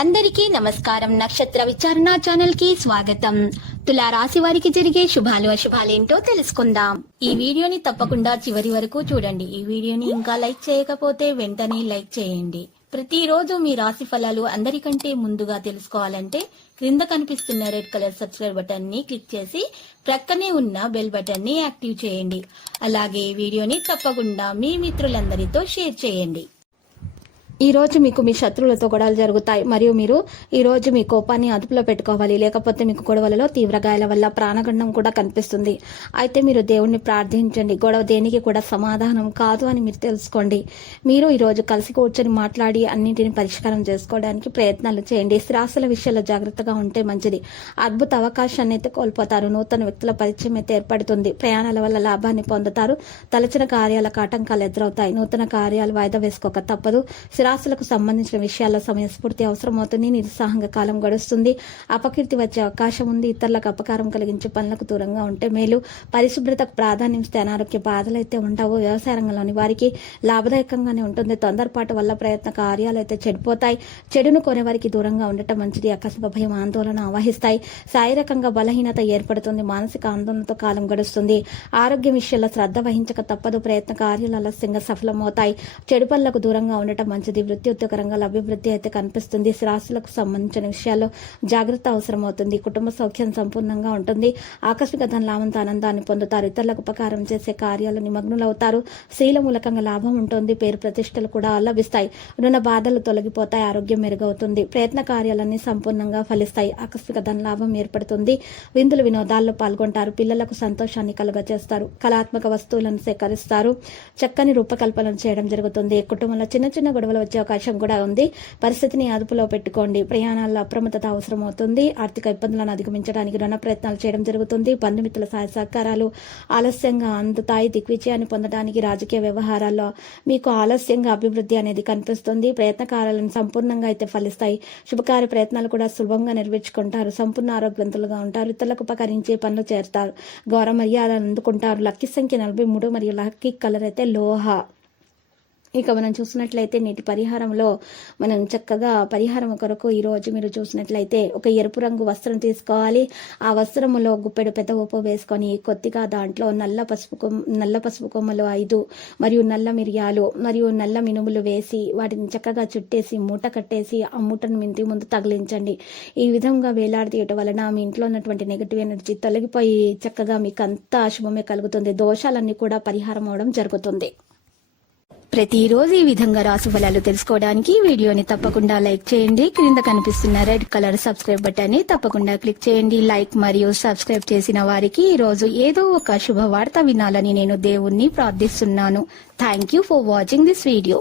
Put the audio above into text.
అందరికీ నమస్కారం. నక్షత్ర విచారణ ఛానల్ కి స్వాగతం. తులా రాశి వారికి జరిగే శుభాలు అశుభాలేంటో తెలుసుకుందాం. ఈ వీడియోని తప్పకుండా చివరి వరకు చూడండి. ఈ వీడియోని ఇంకా లైక్ చేయకపోతే వెంటనే లైక్ చేయండి. ప్రతిరోజు మీ రాశి ఫలాలు అందరికంటే ముందుగా తెలుసుకోవాలంటే క్రింద కనిపిస్తున్న రెడ్ కలర్ సబ్స్క్రైబ్ బటన్ ని క్లిక్ చేసి ప్రక్కనే ఉన్న బెల్ బటన్ ని యాక్టివ్ చేయండి. అలాగే ఈ వీడియోని తప్పకుండా మీ మిత్రులందరితో షేర్ చేయండి. ఈ రోజు మీకు మీ శత్రువులతో గొడవలు జరుగుతాయి మరియు మీరు ఈ రోజు మీ కోపాన్ని అదుపులో పెట్టుకోవాలి. లేకపోతే మీకు గొడవలలో తీవ్ర గాయాల వల్ల ప్రాణగండం కూడా కనిపిస్తుంది. అయితే మీరు దేవుణ్ణి ప్రార్థించండి. గొడవ దేనికి కూడా సమాధానం కాదు అని మీరు తెలుసుకోండి. మీరు ఈ రోజు కలిసి కూర్చొని మాట్లాడి అన్నింటిని పరిష్కారం చేసుకోవడానికి ప్రయత్నాలు చేయండి. స్థిరాస్తుల విషయాల్లో జాగ్రత్తగా ఉంటే మంచిది. అద్భుత అవకాశాన్ని అయితే కోల్పోతారు. నూతన వ్యక్తుల పరిచయం అయితే ఏర్పడుతుంది. ప్రయాణాల వల్ల లాభాన్ని పొందుతారు. తలచిన కార్యాలకు ఆటంకాలు ఎదురవుతాయి. నూతన కార్యాలు వాయిదా వేసుకోక తప్పదు. స్థిరాస్తులకు సంబంధించిన విషయాల్లో సమయస్ఫూర్తి అవసరమవుతుంది. నిరుత్సాహంగా కాలం గడుస్తుంది. అపకీర్తి వచ్చే అవకాశం ఉంది. ఇతరులకు అపకారం కలిగించే పనులకు దూరంగా ఉంటే మేలు. పరిశుభ్రతకు ప్రాధాన్యం ఇస్తే అనారోగ్య బాధలు అయితే ఉండవు. వ్యవసాయ రంగంలోని వారికి లాభదాయకంగానే ఉంటుంది. తొందరపాటు వల్ల ప్రయత్న కార్యాలు అయితే చెడిపోతాయి. చెడును కొనే వారికి దూరంగా ఉండటం మంచిది. ఆకస్మిక భయం ఆందోళన ఆవహిస్తాయి. శారీరకంగా బలహీనత ఏర్పడుతుంది. మానసిక ఆందోళనతో కాలం గడుస్తుంది. ఆరోగ్యం విషయంలో శ్రద్ధ వహించక తప్పదు. ప్రయత్న కార్యాలు ఆలస్యంగా సఫలమవుతాయి. చెడు పనులకు దూరంగా ఉండటం మంచిది. వృత్తి ఉద్యోగ రంగాల అభివృద్ధి అయితే కనిపిస్తుంది. స్థిరాస్తులకు సంబంధించిన విషయాల్లో జాగ్రత్త అవసరమవుతుంది. కుటుంబ సౌఖ్యం సంపూర్ణంగా ఉంటుంది. ఆకస్మిక ధన లాభంతో ఆనందాన్ని పొందుతారు. ఇతరులకు ఉపకారం చేసే కార్యాలు నిమగ్నులవుతారు. స్త్రీల మూలకంగా లాభం ఉంటుంది. పేరు ప్రతిష్టలు కూడా లభిస్తాయి. రుణ బాధలు తొలగిపోతాయి. ఆరోగ్యం మెరుగవుతుంది. ప్రయత్న కార్యాలన్నీ సంపూర్ణంగా ఫలిస్తాయి. ఆకస్మిక ధన లాభం ఏర్పడుతుంది. విందులు వినోదాల్లో పాల్గొంటారు. పిల్లలకు సంతోషాన్ని కలుగజేస్తారు. కళాత్మక వస్తువులను సేకరిస్తారు. చక్కని రూపకల్పన చేయడం జరుగుతుంది. కుటుంబంలో చిన్న చిన్న గొడవలు వచ్చే అవకాశం కూడా ఉంది. పరిస్థితిని అదుపులో పెట్టుకోండి. ప్రయాణాల్లో అప్రమత్తత అవసరమవుతుంది. ఆర్థిక ఇబ్బందులను అధిగమించడానికి రుణ ప్రయత్నాలు చేయడం జరుగుతుంది. బంధుమిత్రుల సహాయ సహకారాలు ఆలస్యంగా అందుతాయి. దిగ్విజయాన్ని పొందడానికి రాజకీయ వ్యవహారాల్లో మీకు ఆలస్యంగా అభివృద్ధి అనేది కనిపిస్తుంది. ప్రయత్న కార్యాలను సంపూర్ణంగా అయితే ఫలిస్తాయి. శుభకార్య ప్రయత్నాలు కూడా సులభంగా నెరవేర్చుకుంటారు. సంపూర్ణ ఆరోగ్యవంతులుగా ఉంటారు. ఇతరులకు ఉపకరించే పనులు చేస్తారు. గౌరవ మర్యాదలు అందుకుంటారు. లక్కీ సంఖ్య 43 మరియు లక్కీ కలర్ అయితే లోహ. ఇక మనం చూసినట్లయితే నేటి పరిహారంలో మనం చక్కగా పరిహారం కొరకు ఈరోజు మీరు చూసినట్లయితే ఒక ఎరుపు రంగు వస్త్రం తీసుకోవాలి. ఆ వస్త్రములో గుప్పెడు పెద్ద ఉప్పు వేసుకొని కొద్దిగా దాంట్లో నల్ల పసుపు కొమ్మలు 5 మరియు నల్ల మిరియాలు మరియు నల్ల మినుములు వేసి వాటిని చక్కగా చుట్టేసి మూట కట్టేసి ఆ మూటను మీ ఇంటి ముందు తగిలించండి. ఈ విధంగా వేలాడదీయటం వలన మీ ఇంట్లో ఉన్నటువంటి నెగిటివ్ ఎనర్జీ తొలగిపోయి చక్కగా మీకు అంతా శుభమే కలుగుతుంది. దోషాలన్నీ కూడా పరిహారం అవడం జరుగుతుంది. ప్రతిరోజు ఈ విధంగా రాశి ఫలాలు తెలుసుకోవడానికి వీడియోని తప్పకుండా లైక్ చేయండి. క్రింద కనిపిస్తున్న రెడ్ కలర్ సబ్స్క్రైబ్ బటన్ ని తప్పకుండా క్లిక్ చేయండి. లైక్ మరియు సబ్స్క్రైబ్ చేసిన వారికి ఈ రోజు ఏదో ఒక శుభవార్త వినాలని నేను దేవుణ్ణి ప్రార్థిస్తున్నాను. Thank you for watching this video.